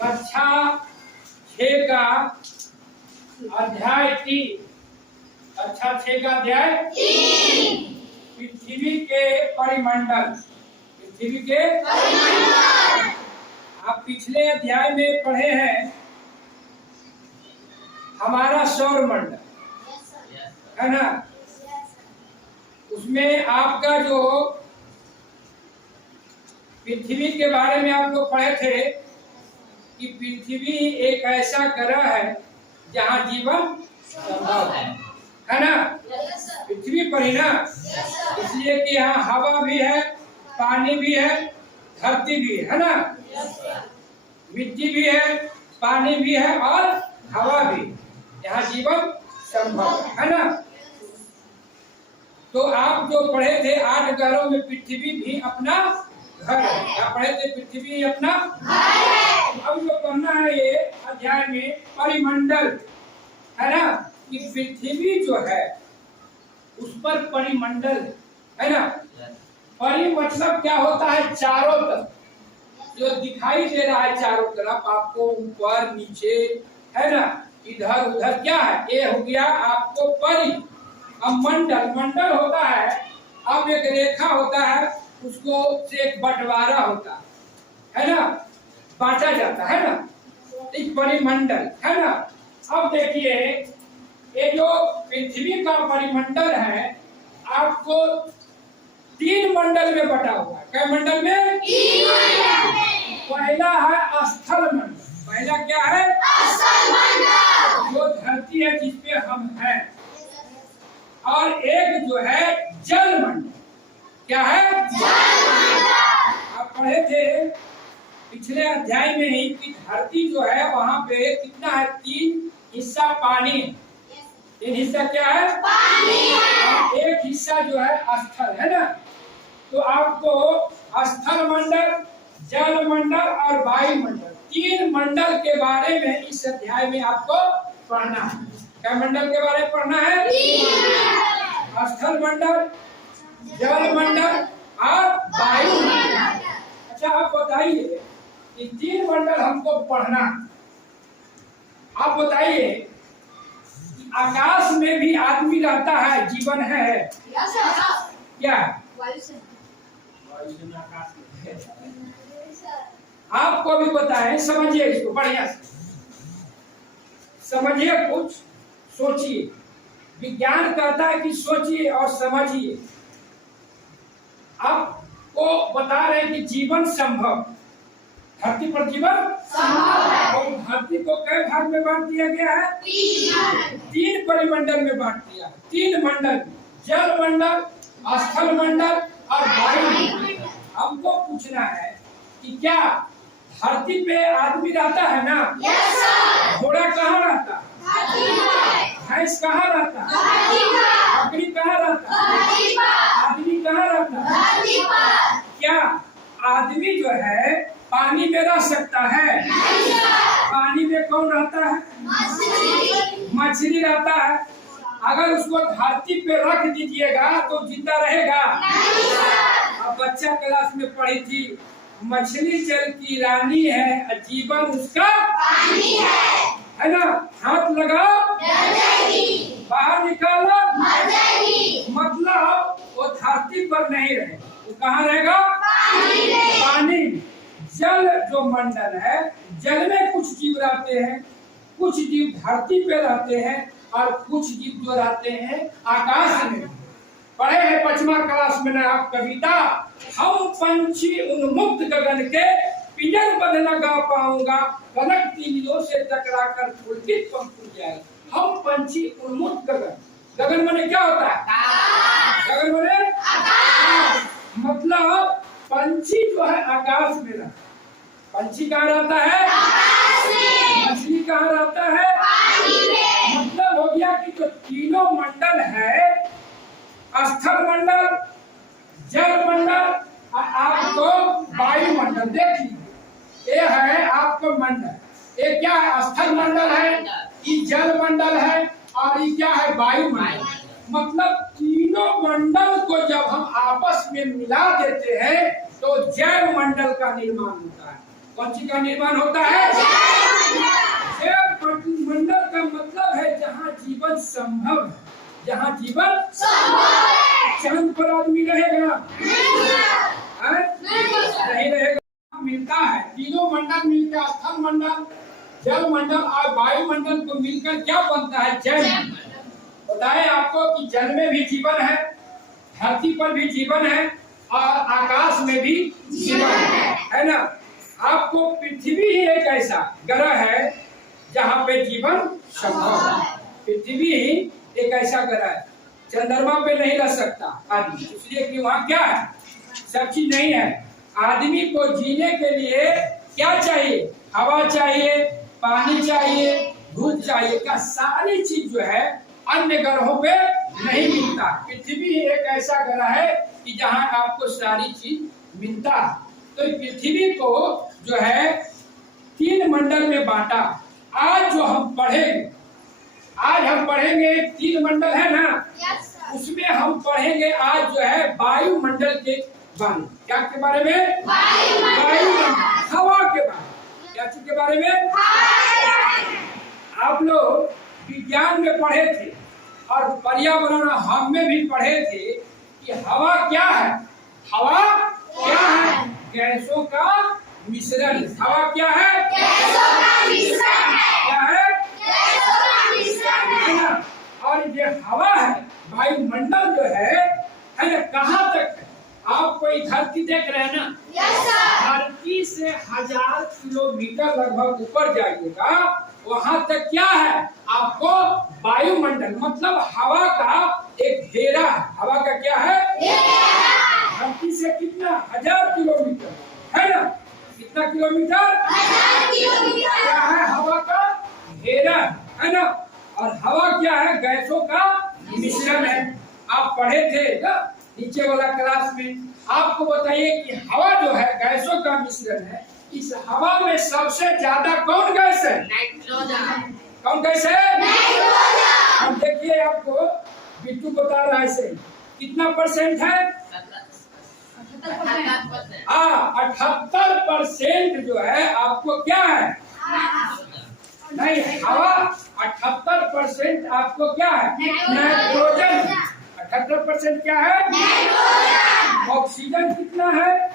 कक्षा 6 का अध्याय 3। कक्षा 6 का अध्याय पृथ्वी के परिमंडल। पृथ्वी के परिमंडल आप पिछले अध्याय में पढ़े हैं हमारा सौर मंडल, है ना। उसमें आपका जो पृथ्वी के बारे में आप लोग पढ़े थे कि पृथ्वी एक ऐसा ग्रह है जहाँ जीवन संभव है ना। पृथ्वी पर ही ना, इसलिए कि यहाँ हवा भी है, पानी भी है, धरती भी है ना। मिट्टी भी है, पानी भी है और हवा भी, यहाँ जीवन संभव है ना। तो आप जो पढ़े थे 8 ग्रहों में पृथ्वी भी अपना घर है। क्या पढ़े थे? पृथ्वी अपना घर है। अब जो पढ़ना है ये अध्याय में परिमंडल, है ना। कि पृथ्वी जो है उस पर परिमंडल है ना। परि मतलब क्या होता है? चारों तरफ जो दिखाई दे रहा है, चारों तरफ आपको, ऊपर नीचे, है ना, इधर उधर, क्या है? ये हो गया आपको परि। अब मंडल, मंडल होता है, अब एक रेखा होता है, उसको से एक बंटवारा होता है ना, बांटा जाता है ना, एक परिमंडल है ना। अब देखिए ये जो पृथ्वी का परिमंडल है आपको 3 मंडल में बटा हुआ है। क्या मंडल में? 3 मंडल में। पहला है स्थल मंडल। पहला क्या है? स्थल मंडल, जो धरती है जिसपे हम हैं। और एक जो है जल मंडल। क्या है? जल मंडल। आप पढ़े थे पिछले अध्याय में ही कि धरती जो है वहाँ पे कितना है? 3 हिस्सा पानी, 3 हिस्सा क्या है? पानी है। और एक हिस्सा जो है स्थल, है ना। तो आपको स्थल मंडल, जल मंडल और वायुमंडल, 3 मंडल के बारे में इस अध्याय में आपको पढ़ना है। क्या मंडल के बारे में पढ़ना है? 3 स्थल मंडल, जल मंडल और वायुमंडल। अच्छा आप बताइए कि 3 मंडल हमको पढ़ना, आप बताइए कि आकाश में भी आदमी रहता है, जीवन है क्या? आकाश में आपको भी बताएं, समझिए इसको बढ़िया से समझिए, कुछ सोचिए। विज्ञान कहता है कि सोचिए और समझिए। आपको बता रहे हैं कि जीवन संभव, धरती पर जीवन संभव है। और धरती को कई भाग में बांट दिया गया है? 3 परिमंडल में बांट दिया है। 3 मंडल, जल मंडल, स्थल मंडल और वायुमंडल। हमको पूछना है कि क्या धरती पे आदमी रहता है ना? Yes sir. घोड़ा कहाँ रहता? भैंस कहाँ रहता? बकरी कहाँ रहता? आदमी कहाँ रहता? क्या आदमी जो है पानी में रह सकता है? पानी में कौन रहता है? मछली रहता है। अगर उसको धरती पे रख दीजिएगा तो जिंदा रहेगा? अब बच्चा क्लास में पढ़ी थी, मछली जल की रानी है, जीवन उसका पानी है ना। हाथ लगाओ बाहर निकालो, मतलब वो धरती पर नहीं रहे, वो कहाँ रहेगा? पानी में। जल जो मंडल है, जल में कुछ जीव रहते हैं, कुछ जीव धरती पे रहते हैं और कुछ जीव जो रहते हैं आकाश में। पढ़े हैं 5वीं क्लास में ना आप कविता, हम पंछी उन्मुक्त गगन के पिंजर बंद न गा पाऊंगा, कनक तीलियों से टकरा कर पुलकित पंख उड़ जाए। हम पंछी उन्मुक्त गगन, गगन माने क्या होता है? गगन माने आकाश। मतलब पंछी जो है आकाश में रहता है। पंछी कहाँ रहता है? आकाश में। मछली कहाँ रहता है? पानी में। मतलब हो गया कि जो तीनों मंडल है, स्थल मंडल, जल मंडल और आपको वायुमंडल, देखिए ये है आपको मंडल। ये क्या है? स्थल मंडल है, ये जल मंडल है और ये क्या है? वायुमंडल। मतलब तीन तीनों मंडल को जब हम आपस में मिला देते हैं तो जैव मंडल का निर्माण होता है। कौन सी का निर्माण होता है? जैव मंडल का मतलब है जहाँ जीवन संभव है, जहाँ जीवन चांद पर आदमी रहेगा नहीं रहेगा। मिलता है, तीनों मंडल मिलकर स्थल मंडल, जल मंडल और वायुमंडल को मिलकर क्या बनता है? जैव मंडल। बताएं आपको कि जल में भी जीवन है, धरती पर भी जीवन है और आकाश में भी जीवन है ना। आपको पृथ्वी ही एक ऐसा ग्रह है जहाँ पे जीवन संभव है। पृथ्वी ही एक ऐसा ग्रह है, चंद्रमा पे नहीं रह सकता आदमी, इसलिए कि वहाँ क्या है? सब चीज नहीं है। आदमी को जीने के लिए क्या चाहिए? हवा चाहिए, पानी चाहिए, धूप चाहिए, का सारी चीज जो है अन्य ग्रहों पे नहीं मिलता। पृथ्वी एक ऐसा ग्रह है कि जहाँ आपको सारी चीज मिलता है। तो पृथ्वी को जो है 3 मंडल में बांटा। आज जो हम पढ़ेंगे, आज हम पढ़ेंगे 3 मंडल है ना, उसमें हम पढ़ेंगे आज जो है वायुमंडल के बारे में। क्या के बारे में? वायुमंडल, हवा के बारे में। क्या चीज के बारे में? आप लोग विज्ञान में पढ़े थे और पर्यावरण हम में भी पढ़े थे कि हवा क्या है? हवा क्या है? गैसों का मिश्रण। हवा क्या है? गैसों का मिश्रण है। क्या है? गैसों का मिश्रण है। और ये हवा है, वायुमंडल जो है ना, कहाँ तक है? आप कोई धरती देख रहे हैं ना? धरती से 1000 किलोमीटर लगभग ऊपर जाइएगा, वहां तक क्या है? आपको वायुमंडल मतलब हवा का एक घेरा है। हवा का क्या है? धरती से कितना? 1000 किलोमीटर है ना। कितना किलोमीटर? 1000 किलोमीटर। क्या है? हवा का घेरा है ना। और हवा क्या है? गैसों का मिश्रण है। आप पढ़े थे ना नीचे वाला क्लास में। आपको बताइए कि हवा जो है गैसों का मिश्रण है। इस हवा में सबसे ज्यादा कौन गैस है? नाइट्रोजन। कौन गैस है? नाइट्रोजन। अब देखिए, आपको बिट्टू बता रहा है सही। कितना % है? 78% जो है आपको क्या है? नहीं, हवा 78% आपको क्या है? नाइट्रोजन। 78% क्या है? नाइट्रोजन। ऑक्सीजन कितना है?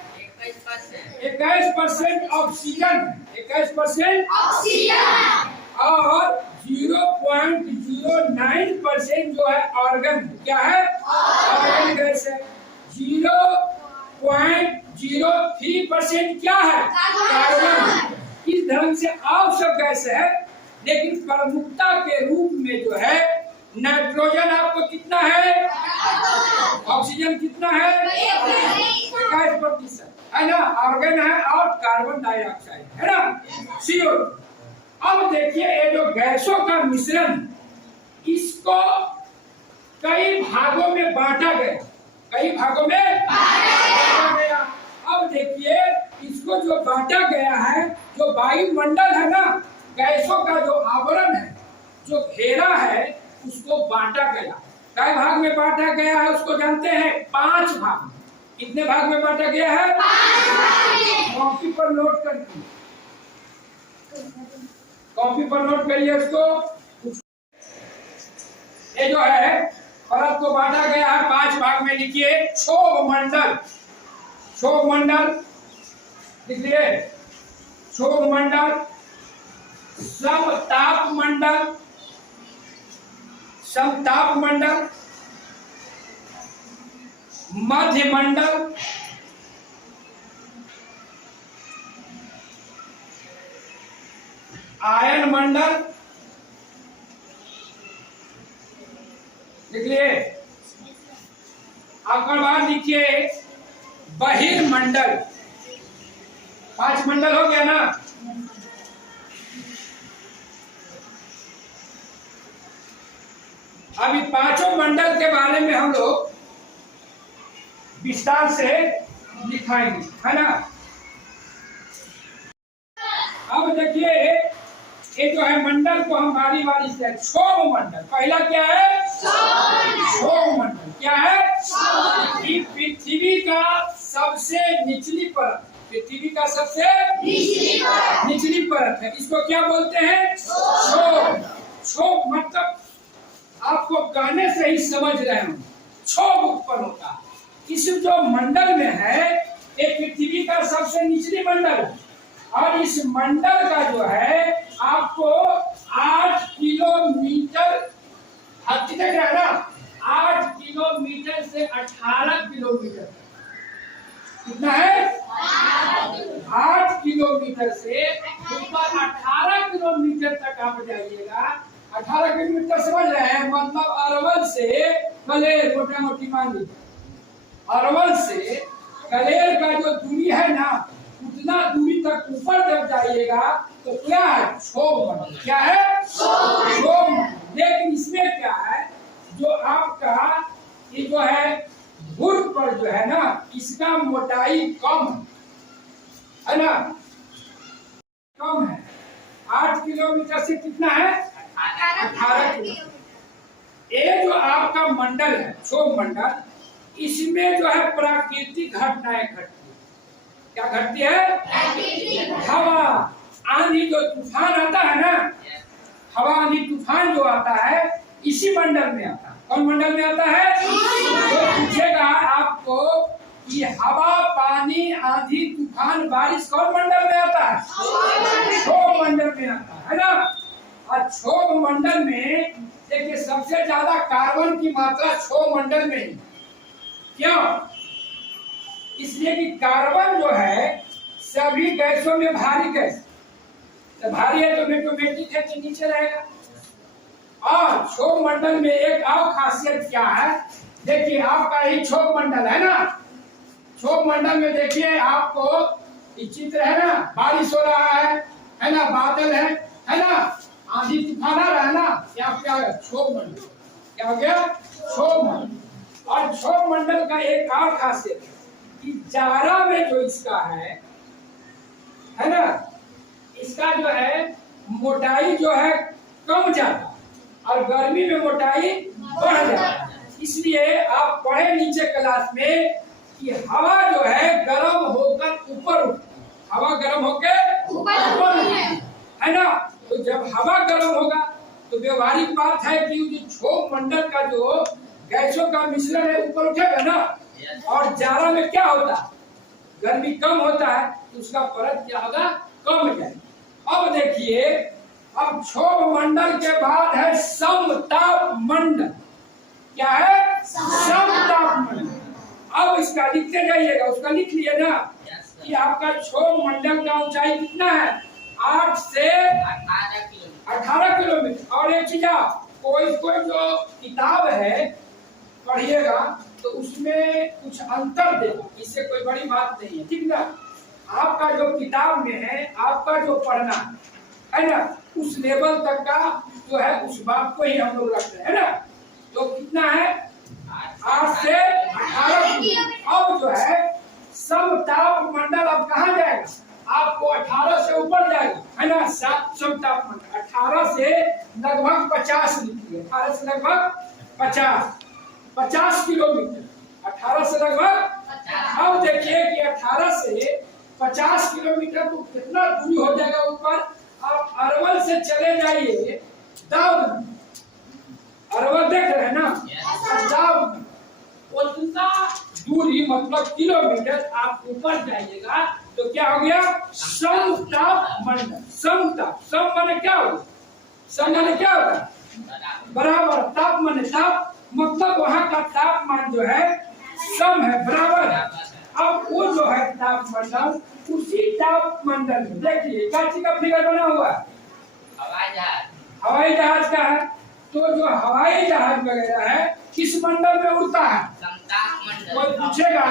21% ऑक्सीजन। 21% ऑक्सीजन। और 0.09% जो है ऑर्गन। क्या है? ऑर्गन गैस है। 0.03% क्या है? कार्बन। इस ढंग से आप सब गैस है, लेकिन प्रमुखता के रूप में जो है नाइट्रोजन आपको कितना है? ऑक्सीजन कितना है? 21% है ना। ऑर्गन है और कार्बन डाइऑक्साइड है ना, CO। अब देखिए, ये जो गैसों का मिश्रण, इसको कई भागों में बांटा गया। कई भागों में बांटा गया। अब देखिए, इसको जो बांटा गया है, जो वायुमंडल है ना, गैसों का जो आवरण है, जो घेरा है, उसको बांटा गया। कई भाग में बांटा गया है उसको जानते हैं? 5 भाग में। कितने भाग में बांटा गया है? 5 भाग में। कॉपी पर नोट करिए, कॉपी पर नोट करिए उसको। ये जो है परत को बांटा गया है 5 भाग में। लिखिए क्षोभ मंडल। क्षोभ मंडल लिखिए। क्षोभ मंडल, समताप मंडल, समताप मंडल, मध्य मंडल, आयन मंडल। लिखिए। अगला बार लिखिए बहिर्मंडल। 5 मंडल हो गया ना। अभी 5 मंडल के बारे में हम लोग विस्तार से लिखाएंगे, है ना। अब देखिए, ये जो है मंडल को हम बारी बारी से। क्षोभ मंडल पहला क्या है? क्षोभ मंडल। क्या है? कि पृथ्वी का सबसे निचली परत, पृथ्वी का सबसे निचली परत है, इसको क्या बोलते हैं? क्षोभ। क्षोभ मतलब आपको कहने से ही समझ रहे हूं, क्षोभ उत्पन्न होता है। इस जो मंडल में है ये पृथ्वी का सबसे निचली मंडल है, और इस मंडल का जो है आपको 8 किलोमीटर, देख रहे हैं ना, 8 किलोमीटर से 18 किलोमीटर, कितना है? 8 किलोमीटर से ऊपर 18 किलोमीटर तक आप जाइएगा। 18 किलोमीटर समझ रहे हैं, मतलब अरवल से कलेर, मोटा मोटी मान लीजिए अरवल से कलेर का जो दूरी है ना, उतना दूरी तक ऊपर जब जाइएगा तो क्या है? क्षोभ मंडल। क्या है? क्षोभ मंडल। लेकिन इसमें क्या है, जो आपका ये जो है ध्रुव पर जो है ना, इसका मोटाई कम है ना, कम है। 8 किलोमीटर से कितना है? 18 किलोमीटर। ये जो आपका मंडल है क्षोभ मंडल, इसमें जो है प्राकृतिक घटनाएं घटती है। क्या घटती है? हवा, आंधी, जो तूफान आता है ना, हवा, आंधी, तूफान जो आता है इसी मंडल में आता है। कौन मंडल में आता है? तो पूछेगा आपको कि हवा, पानी, आंधी, तूफान, बारिश कौन मंडल में आता है? क्षोभ मंडल में आता है ना। और क्षोभ मंडल में देखिए सबसे ज्यादा कार्बन की मात्रा क्षोभ मंडल में ही। क्यों? इसलिए कि कार्बन जो है सभी गैसों में भारी गैस, तो भारी है तो ऑटोमेटिक है कि नीचे रहेगा। और क्षोभ मंडल में एक और खासियत क्या है, देखिए आपका ही क्षोभ मंडल है ना, क्षोभ मंडल में देखिए आपको चित्र है ना, बारिश हो रहा है ना, बादल है ना, आंधी तूफान आ रहा है ना, क्या क्या क्षोभ मंडल, क्या हो गया? क्षोभ मंडल। और क्षोभ मंडल का एक और खासियत है कि जाड़ा में जो इसका है ना, इसका जो है मोटाई जो है कम जाता, और गर्मी में मोटाई बढ़ जाता है। इसलिए आप पढ़े नीचे क्लास में कि हवा जो है गर्म होकर ऊपर उठती, हवा गर्म होकर ऊपर है ना। तो जब हवा गर्म होगा तो व्यवहारिक बात है कि जो क्षोभ मंडल का जो गैसों का मिश्रण है ऊपर उठेगा ना, और जाड़ा में क्या होता है? गर्मी कम होता है तो उसका परत क्या होगा? कम जाएगा। अब देखिए, अब क्षोभ मंडल के बाद है समताप मंडल। क्या है? समताप मंडल। अब इसका लिखते जाइएगा, उसका लिख लिए ना कि आपका क्षोभ मंडल का ऊंचाई कितना है? 8 से 18 किलोमीटर। और एक चीज, कोई जो किताब है पढ़िएगा तो उसमें कुछ अंतर देगा, इससे कोई बड़ी बात नहीं है, ठीक ना। आपका जो किताब में है, आपका जो पढ़ना है ना, उस लेवल तक का जो है उस बात को ही हम लोग रखते हैं ना। तो कितना है? 8 से 18। अब जो है समताप मंडल अब कहाँ जाएगा? आपको 18 से ऊपर जाएगा, है ना। समताप मंडल 18 से लगभग 50 लिखिए, 18 से लगभग 50 किलोमीटर, 18 से लगभग 50। अब देखिए कि 18 से 50 किलोमीटर तो कितना दूरी हो जाएगा ऊपर। आप अरवल से चले जाइए दाऊद, अरवल देख रहे हैं ना, दाऊद, उतना दूरी मतलब किलोमीटर आप ऊपर जाइएगा तो क्या हो गया? समताप मंडल। समताप, सम माने क्या होगा? सम माने क्या होगा? बराबर। ताप माने ताप, मतलब वहाँ का तापमान जो है सम है, बराबर है। अब वो जो है ताप मंडल, उसी ताप मंडल में देखिए काची का फिगर बना हुआ है, हवाई जहाज का है। तो जो हवाई जहाज वगैरह है किस मंडल में उड़ता है? कोई पूछेगा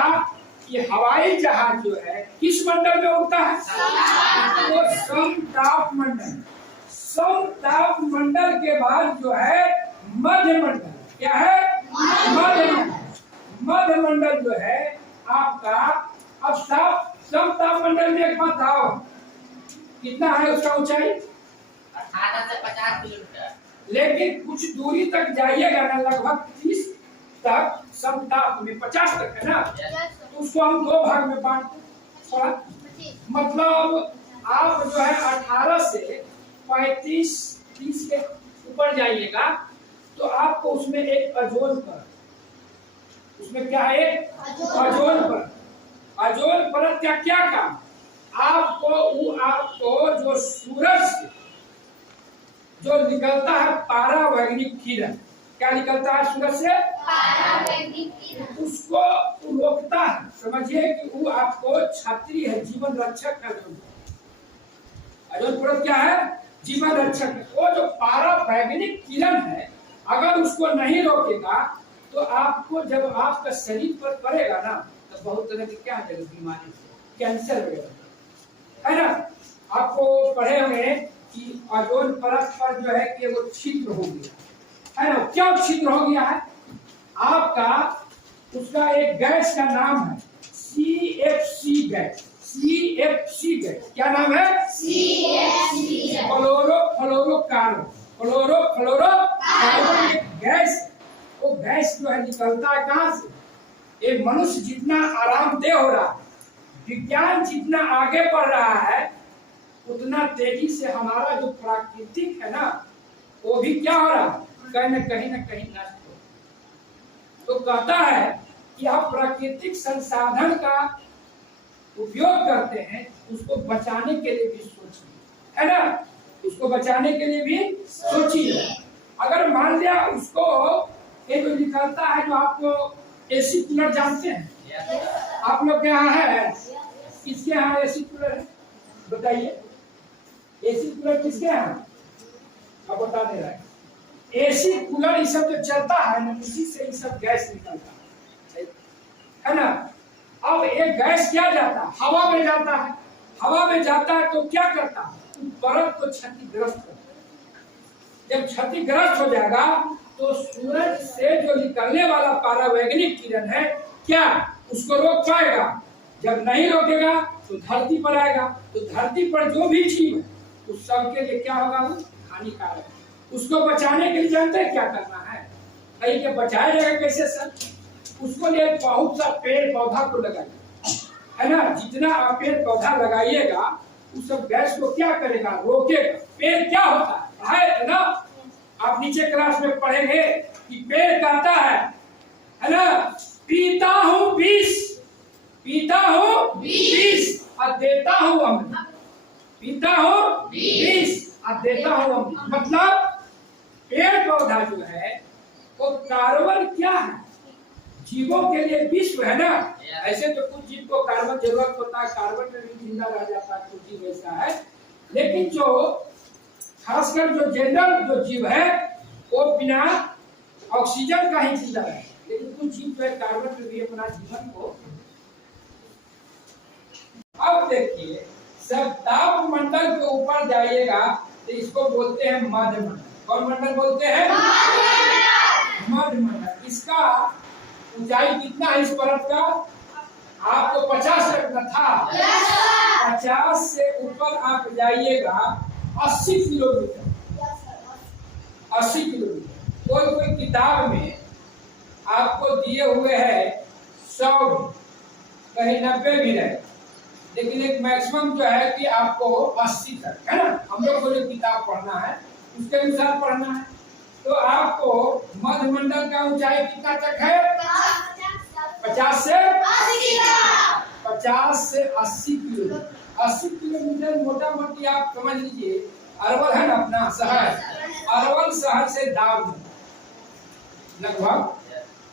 कि हवाई जहाज जो है किस मंडल में उड़ता है? तो समताप मंडल। समताप मंडल के बाद जो है मध्य मंडल। क्या है? मध्य मंडल। मध्य मंडल जो है आपका, अब समताप मंडल में एक बात आओ, कितना है उसका ऊंचाई? 18 से 50 किलोमीटर। लेकिन कुछ दूरी तक जाइएगा ना, लगभग तक समताप में 50 तक है ना, तो उसको हम 2 भाग में बांटते हैं। मतलब आप जो है 18 से 35-30 के ऊपर जाइएगा तो आपको उसमें एक अजोल पर, उसमें क्या है, अजोल पर। अजोल परत का क्या काम, आपको जो सूरज से जो निकलता है पारावैगनिक किरण, क्या निकलता है सूरज से, पारावैगनिक किरण, उसको रोकता है। समझिए कि वो आपको छतरी है, जीवन रक्षक है। अजोल परत क्या है, जीवन रक्षक है। वो जो पारावैगनिक किरण है, अगर उसको नहीं रोकेगा तो आपको जब आपका शरीर पर पड़ेगा ना तो बहुत तरह की क्या है बीमारी, कैंसर वगैरह है ना। आपको पढ़े हुए कि ओजोन परत पर जो है कि वो छिद्र हो गया है ना। क्या छिद्र हो गया है, आपका उसका एक गैस का नाम है CFC गैस। CFC गैस क्या नाम है, CFC, क्लोरोफ्लोरोकार्बन। क्लोरोफ्लोरोकार्बन गैस, वो गैस जो है निकलता है कहां से, एक मनुष्य जितना आरामदेह हो रहा है, विज्ञान जितना आगे बढ़ रहा है, उतना तेजी से हमारा जो प्राकृतिक है ना वो भी क्या हो रहा है, कहीं न कहीं नष्ट हो। तो कहता है कि आप प्राकृतिक संसाधन का उपयोग करते हैं, उसको बचाने के लिए भी सोचिए, है ना, उसको बचाने के लिए भी सोचिए। अगर मान लिया उसको ये जो निकलता है, जो आपको एसी कूलर जानते हैं, आप लोग के यहाँ है, किसके यहाँ एसी कूलर है बताइए, एसी कूलर किसके यहाँ, अब बता दे रहा है। एसी कूलर ये सब जो चलता है ना, उसी से ये सब गैस निकलता है ना। अब एक गैस क्या जाता है, हवा में जाता है। हवा में जाता है तो क्या करता है, परत को क्षतिग्रस्त करता है। जब क्षतिग्रस्त हो जाएगा तो सूरज से जो निकलने वाला पारावैगनिक किरण है, क्या उसको रोक पाएगा, जब नहीं रोकेगा तो धरती पर आएगा। तो धरती पर जो भी जीव है उस सब के लिए क्या होगा, वो हानिकारक है। उसको बचाने के लिए जानते हैं क्या करना है, कहीं के बचाया जाएगा कैसे सर, उसको लिए बहुत सा पेड़ पौधा को लगाइए, है ना। जितना आप पेड़ पौधा लगाइएगा उस सब गैस को क्या करेगा, रोकेगा। पेड़ क्या होता है ना, आप नीचे क्लास में पढ़ेंगे कि पेड़ कहता है ना, पीता हूँ विष, पीता हूँ विष और देता हूँ अमृत, पीता हूँ विष और देता हूँ अमृत। मतलब पेड़ पौधा जो है वो कार्बन क्या है, जीवों के लिए विश्व है ना। ऐसे तो कुछ जीव को कार्बन जरूरत होता है, कार्बन में भी जिंदा रह जाता है, कुछ जीव ऐसा है। लेकिन जो खासकर जो जनरल जो जीव है वो बिना ऑक्सीजन का ही जिंदा है, लेकिन कुछ जीव जो है कार्बन में भी अपना जीवन को। अब देखिए सब ताप मंडल के ऊपर जाइएगा तो इसको बोलते हैं मध्य मंडल। कौन मंडल बोलते हैं, मध्य मंडल। इसका ऊंचाई कितना है इस पर्वत का, आपको 50 रखना था, 50 से ऊपर आप जाइएगा 80 किलोमीटर, 80 किलोमीटर। कोई किताब में आपको दिए हुए है 100, कहीं 90 भी रहे, लेकिन एक मैक्सिमम जो है कि आपको 80 तक, है ना। हम लोग को जो किताब पढ़ना है उसके अनुसार पढ़ना है। तो आपको मध्य मंडल का ऊंचाई कितना तक है, 50 से 80 किलोमीटर। 80 किलोमीटर मोटा मोटी आप समझ लीजिए, अरवल है ना अपना शहर, अरवल शहर से दाब लगभग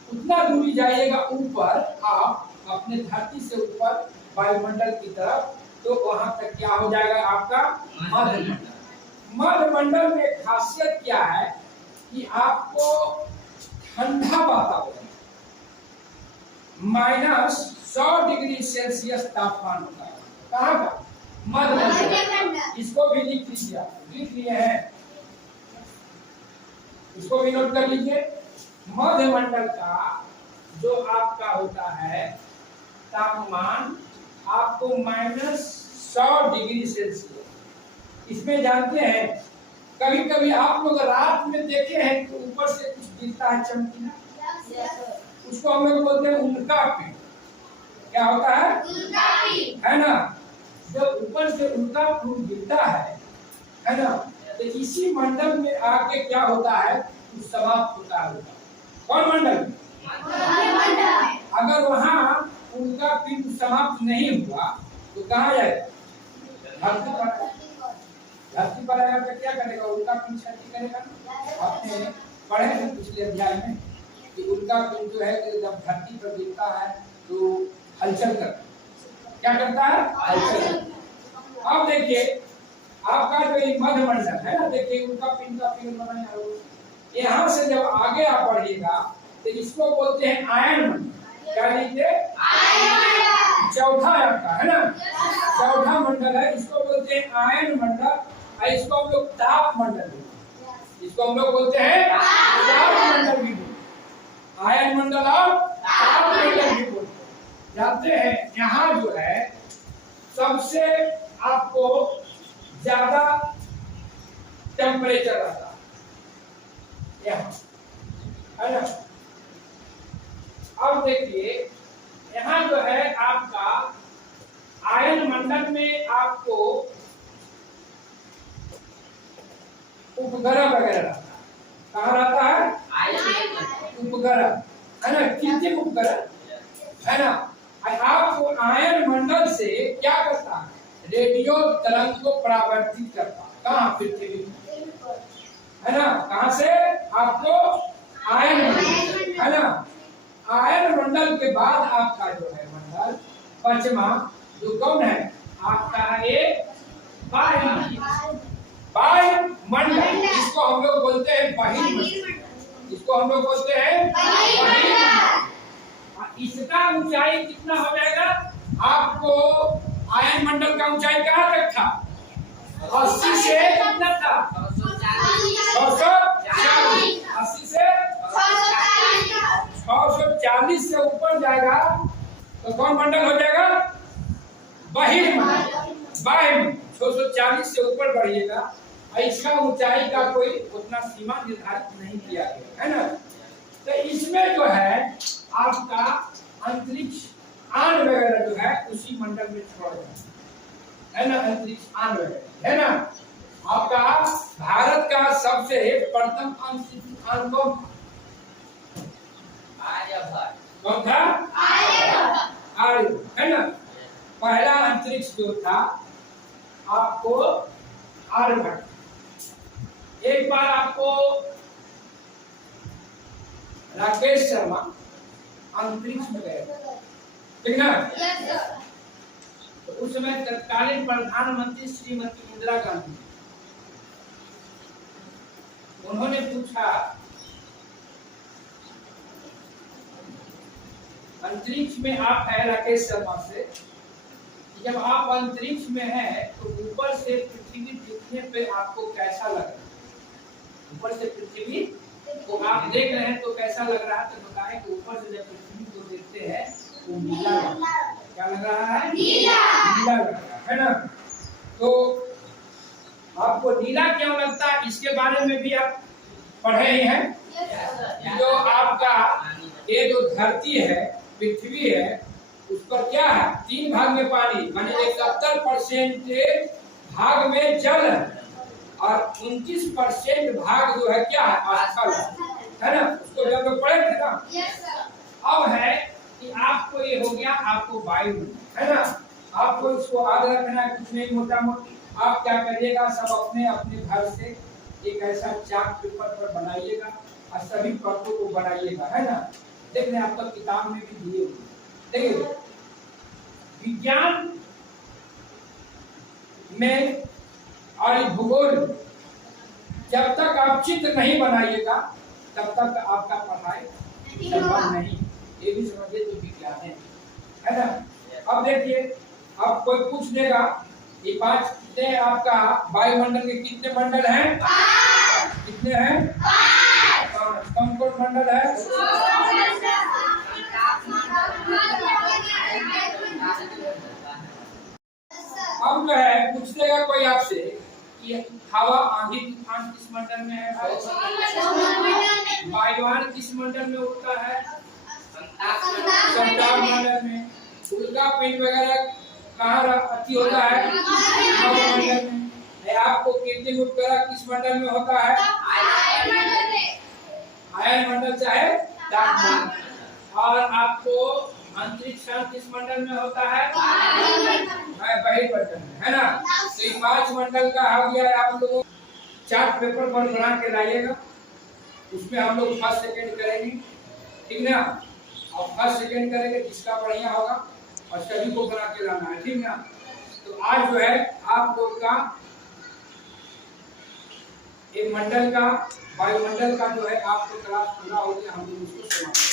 उतना दूरी जाइएगा ऊपर आप अपने धरती से ऊपर वायुमंडल की तरफ, तो वहां तक क्या हो जाएगा आपका मध्य मंडल। मध्य मंडल में खासियत क्या है कि आपको ठंडा वातावरण, -100 डिग्री सेल्सियस तापमान होता है। कहाँ का, मध्य मंडल। इसको भी लिख लीजिए, आप लिख लिए हैं, इसको भी नोट कर लीजिए। मध्य मंडल का जो आपका होता है तापमान आपको -100 डिग्री सेल्सियस। इसमें जानते हैं कभी कभी आप लोग रात में देखे हैं कि ऊपर से कुछ गिरता है चमकीला, उसको हम लोग बोलते हैं उल्का पिंड। क्या होता है? उल्का पिंड, है ना। जब ऊपर से उल्का पिंड गिरता है ना, तो इसी मंडल में आके क्या होता है, समाप्त होता है। कौन मंडल? अगर वहां उनका पिंड समाप्त नहीं हुआ तो कहाँ जाएगा? धरती पर। धरती पर आएगा तो क्या करेगा? उनका पिंड क्षति करेगा। आपने पढ़े थे पिछले अध्याय में कि उनका पिंड जो है कि जब धरती पर गिरता है तो हलचल करता है। क्या करता है? हलचल। अब देखिए आपका जो ये मध्य मंडल है ना, देखिए उनका पिंड का फिगर बनाया। यहाँ से जब आगे आप बढ़िएगा तो इसको बोलते हैं आयन मंडल। क्या लीजिए? आयन मंडल। चौथा आपका है ना, चौथा मंडल है, इसको बोलते हैं आयन मंडल। और इसको हम लोग ताप मंडल भी, इसको हम लोग बोलते हैं ताप मंडल भी बोलते। आयन मंडल और ताप मंडल भी बोलते। जानते हैं यहाँ जो है सबसे आपको ज्यादा टेम्परेचर रहता है यहाँ, है ना। अब देखिए यहाँ जो है आपका आयन मंडल में आपको उपग्रह वगैरह रहता है। कहाँ रहता है? उपग्रह, है ना, कृत्रिम उपग्रह, है ना। आपको आयन मंडल से क्या करता है? रेडियो तरंग को परावर्तित करता है। कहाँ? पृथ्वी, है ना। कहाँ से? आपको आयन मंडल, है ना। आयन मंडल के बाद आपका जो है मंडल पश्चिमा जो कौन है आपका? ये वायुमंडल। इसको हम लोग बोलते हैं बहिर्मंडल। इसको हम लोग बोलते हैं बहिर्मंडल। इसका ऊंचाई कितना हो जाएगा आपको? आयन मंडल का ऊंचाई कहाँ तक था? 80 से कितना था? 640। 80 से 640 से ऊपर जाएगा तो कौन मंडल हो जाएगा? बहिर्मंडल। 640 से ऊपर बढ़िएगा। इसका ऊंचाई का कोई उतना सीमा निर्धारित नहीं किया गया, है ना। तो इसमें जो है आपका अंतरिक्ष आन वगैरह जो है उसी मंडल में छोड़ा जाता है ना। अंतरिक्ष आन वगैरह, है ना। आपका भारत का सबसे प्रथम अंतरिक्ष आन कौन था? आर्यभट्ट, है ना। पहला अंतरिक्ष जो था आपको आर्यभट्ट। एक बार आपको राकेश शर्मा अंतरिक्ष में गए, ठीक है। तो उस समय तत्कालीन प्रधानमंत्री श्रीमती इंदिरा गांधी, उन्होंने पूछा अंतरिक्ष में आप है राकेश शर्मा से, जब आप अंतरिक्ष में हैं तो ऊपर से पृथ्वी दिखने पे आपको कैसा लग रहा है? ऊपर से पृथ्वी को आप देख रहे हैं तो कैसा लग रहा है? तो बताएं कि ऊपर से जब पृथ्वी को देखते हैं तो नीला लग रहा है। क्या लग रहा है? नीला लग रहा है ना। तो आपको नीला क्यों लगता है इसके बारे में भी आप पढ़े ही हैं। जो आपका ये जो धरती है, पृथ्वी है, उस पर क्या है? 3 भाग में पानी, माने 71% भाग में जल है और 29% भाग जो है क्या है? स्थल है ना। उसको जब लोग पढ़े थे ना। अब है कि आपको ये हो गया आपको वायु, है ना। आपको इसको याद रखना है, कुछ नहीं मोटा मोटी। आप क्या करिएगा, सब अपने अपने घर से एक ऐसा चार्ट पेपर पर बनाइएगा और सभी परतों को बनाइएगा, है ना। देख लें आपका किताब में भी दिए हुए। देखिए विज्ञान में और भूगोल जब तक आप चित्र नहीं बनाइएगा तब तक आपका पढ़ाई संभव नहीं। ये भी समझिए तो विज्ञान है ना। अब देखिए अब कोई पूछ देगा ये 5 कितने आपका वायुमंडल के कितने मंडल हैं? कितने हैं? 5। कौन कौन मंडल है? अब जो है पूछ देगा कोई आपसे कि हवा आंधी तूफान किस मंडल में है? वायुयान किस मंडल में उड़ता है? संताप मंडल में। उल्का पिंड वगैरह कहाँ अति होता है? मंडल में। आपको कृत्रिम उपग्रह किस मंडल में होता है? आयन मंडल चाहे डार्क मंडल। और आपको अंतरिक्ष यान किस मंडल में होता है? बहिर्मंडल में, है ना? तो ये 5 मंडल का हो गया। आप लोगों चार्ट पेपर पर बना के लाइएगा, उसमें हम लोग फर्स्ट सेकंड करेंगे, ठीक ना? और फर्स्ट सेकंड करेंगे, जिसका बढ़िया होगा और सभी को बना के लाना है, ठीक ना? तो आज जो है आप लोग का एक मंडल का वायुमंडल का जो है आपको क्लास पूरा हो गया, हम लोग उसको समाप्त